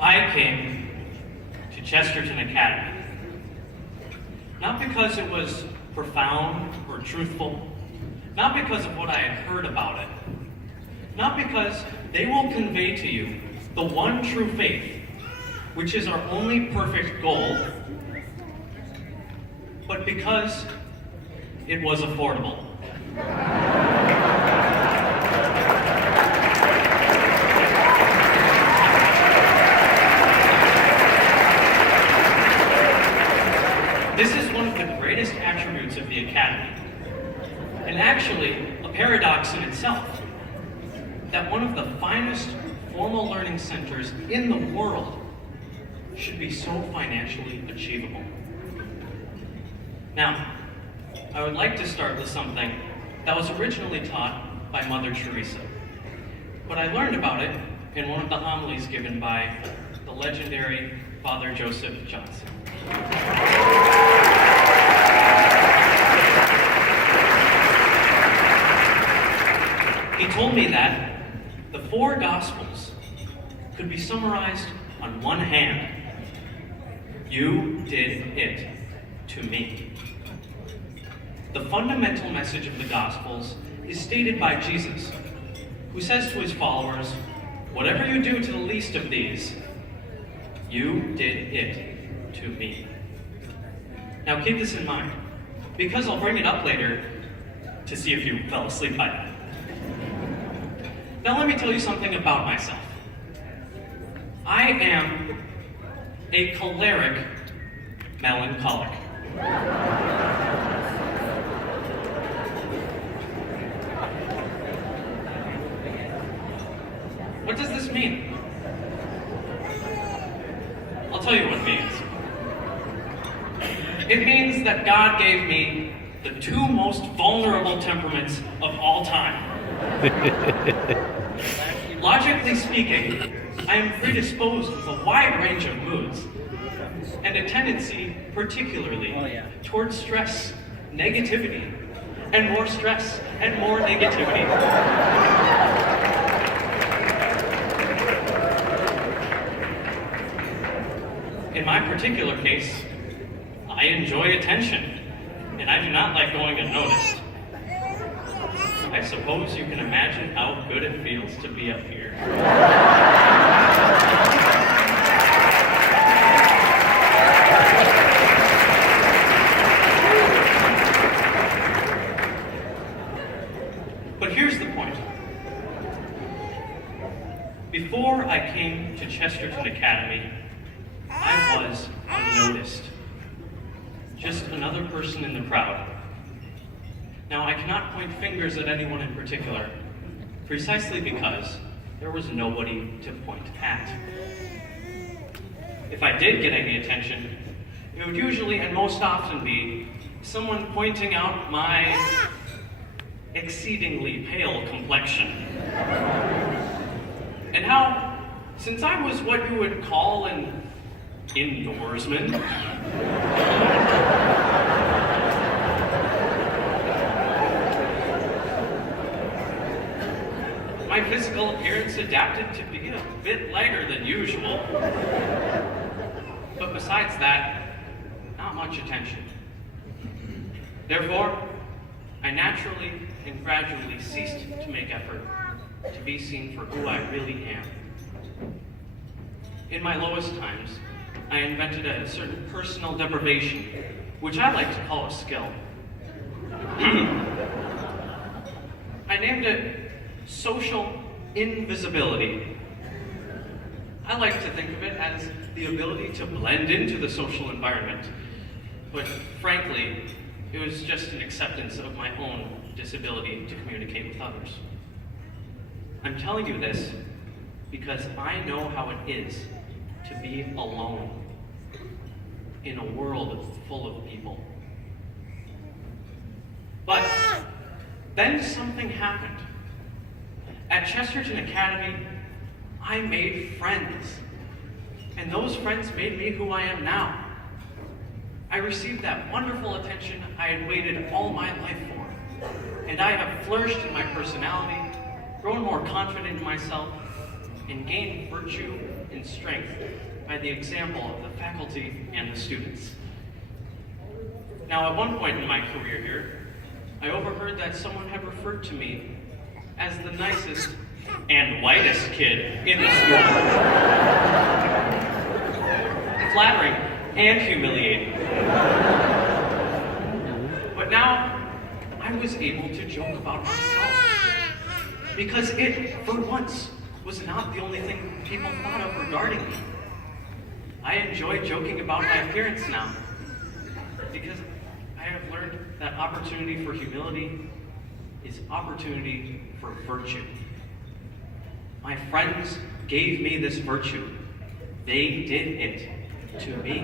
I came to Chesterton Academy, not because it was profound or truthful, not because of what I had heard about it, not because they will convey to you the one true faith, which is our only perfect goal, but because it was affordable. This is one of the greatest attributes of the Academy, and actually a paradox in itself, that one of the finest formal learning centers in the world should be so financially achievable. Now, I would like to start with something that was originally taught by Mother Teresa, but I learned about it in one of the homilies given by the legendary Father Joseph Johnson. He told me that the four Gospels could be summarized on one hand. You did it to me. The fundamental message of the Gospels is stated by Jesus, who says to his followers, whatever you do to the least of these, you did it to me. Now keep this in mind, because I'll bring it up later to see if you fell asleep by then. Now let me tell you something about myself. I am a choleric melancholic. What does this mean? I'll tell you what it means. It means that God gave me the two most vulnerable temperaments of all time. Logically speaking, I am predisposed with a wide range of moods, and a tendency, particularly, towards stress, negativity, and more stress and more negativity. In my particular case, I enjoy attention, and I do not like going unnoticed. I suppose you can imagine how good it feels to be up here. But here's the point. Before I came to Chesterton Academy, I was unnoticed. Just another person in the crowd. Now, I cannot point fingers at anyone in particular, precisely because there was nobody to point at. If I did get any attention, it would usually and most often be someone pointing out my exceedingly pale complexion. And how, since I was what you would call an indoorsman, my physical appearance adapted to be a bit lighter than usual. But besides that, not much attention. Therefore, I naturally and gradually ceased to make effort to be seen for who I really am. In my lowest times, I invented a certain personal deprivation, which I like to call a skill. I named it social invisibility. I like to think of it as the ability to blend into the social environment, but frankly, it was just an acceptance of my own disability to communicate with others. I'm telling you this because I know how it is to be alone in a world full of people. But then something happened. At Chesterton Academy, I made friends, and those friends made me who I am now. I received that wonderful attention I had waited all my life for, and I have flourished in my personality, grown more confident in myself, and gain virtue and strength by the example of the faculty and the students. Now, at one point in my career here, I overheard that someone had referred to me as the nicest and whitest kid in the school. Flattering and humiliating. But now, I was able to joke about myself. Because it, for once, was not the only thing people thought of regarding me. I enjoy joking about my appearance now. Because I have learned that opportunity for humility is opportunity for virtue. My friends gave me this virtue. They did it to me.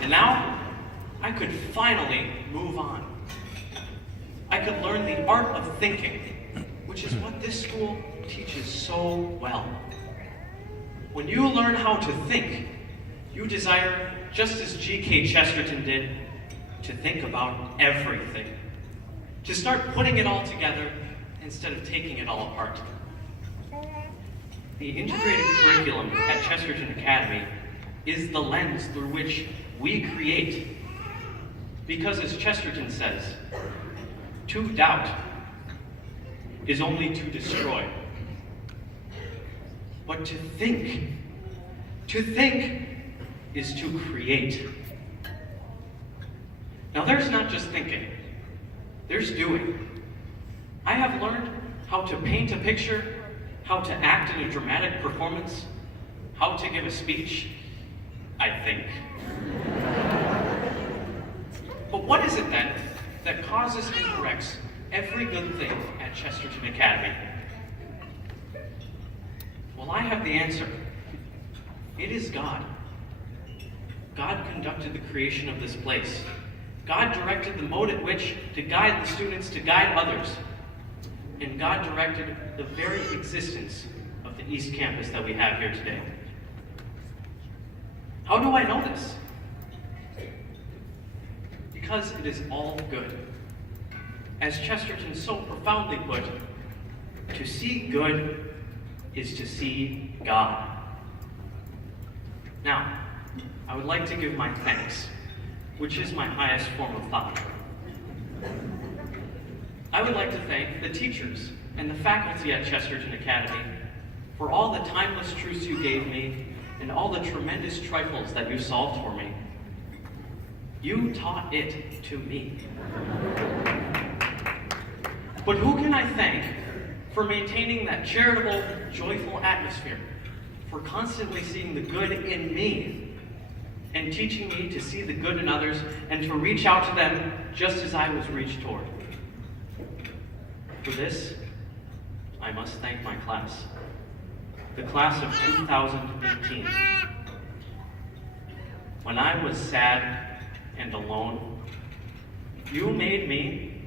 And now, I could finally move on. I could learn the art of thinking, which is what this school teaches so well. When you learn how to think, you desire, just as G.K. Chesterton did, to think about everything. To start putting it all together instead of taking it all apart. The integrated curriculum at Chesterton Academy is the lens through which we create. Because as Chesterton says, to doubt is only to destroy. But to think is to create. Now there's not just thinking, there's doing. I have learned how to paint a picture, how to act in a dramatic performance, how to give a speech, I think. But what is it then that causes and corrects every good thing at Chesterton Academy? Well, I have the answer. It is God. God conducted the creation of this place. God directed the mode at which to guide the students, to guide others. And God directed the very existence of the East Campus that we have here today. How do I know this? Because it is all good. As Chesterton so profoundly put, to see good is to see God. Now, I would like to give my thanks, which is my highest form of thought. I would like to thank the teachers and the faculty at Chesterton Academy for all the timeless truths you gave me and all the tremendous trifles that you solved for me. You taught it to me. But who can I thank for maintaining that charitable, joyful atmosphere, for constantly seeing the good in me, and teaching me to see the good in others and to reach out to them just as I was reached toward? For this, I must thank my class, the class of 2018. When I was sad and alone, you made me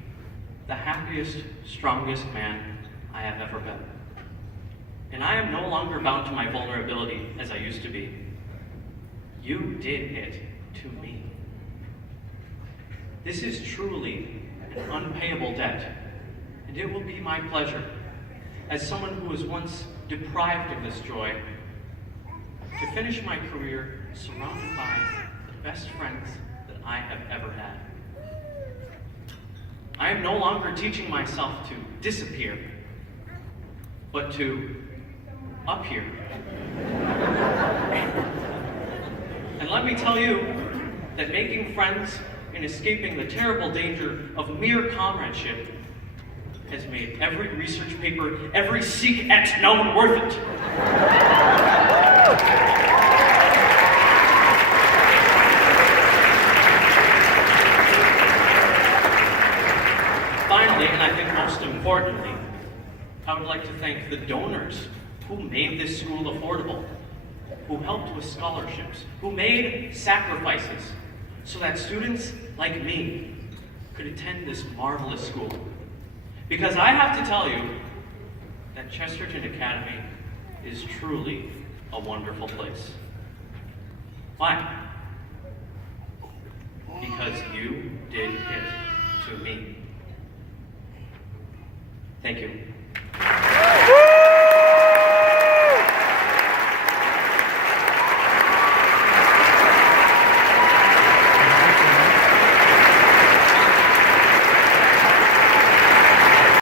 the happiest, strongest man I have ever been. And I am no longer bound to my vulnerability as I used to be. You did it to me. This is truly an unpayable debt, and it will be my pleasure, as someone who was once deprived of this joy, to finish my career surrounded by the best friends that I have ever had. I am no longer teaching myself to disappear, but to appear. And let me tell you that making friends and escaping the terrible danger of mere comradeship has made every research paper, every Seek et known worth it. Finally, and I think most importantly, I would like to thank the donors who made this school affordable, who helped with scholarships, who made sacrifices so that students like me could attend this marvelous school. Because I have to tell you that Chesterton Academy is truly a wonderful place. Why? because you did it to me. Thank you.